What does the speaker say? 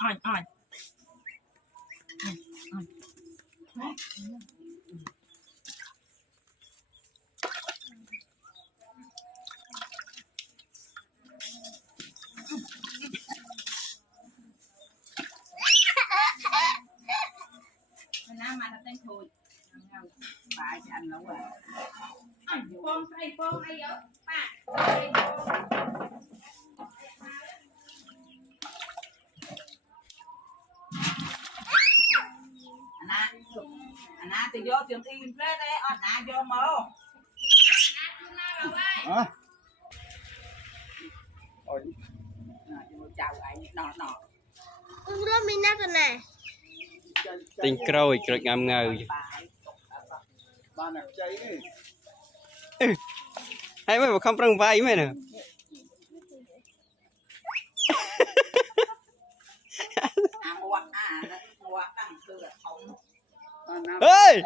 อ่อนน้ำมาทำเต้นโชยปลาจะอันแล้วอ่ะฟองไอ้เยอะป้าอันนั้นจะโยนเสียงตีนเปรี้ยวเลยอ่อนน้าโยนมาchào anh nọ Ungro mina kana. Tình crôi cực ngầm ngờ hay mới không răng vai mấy nè ơi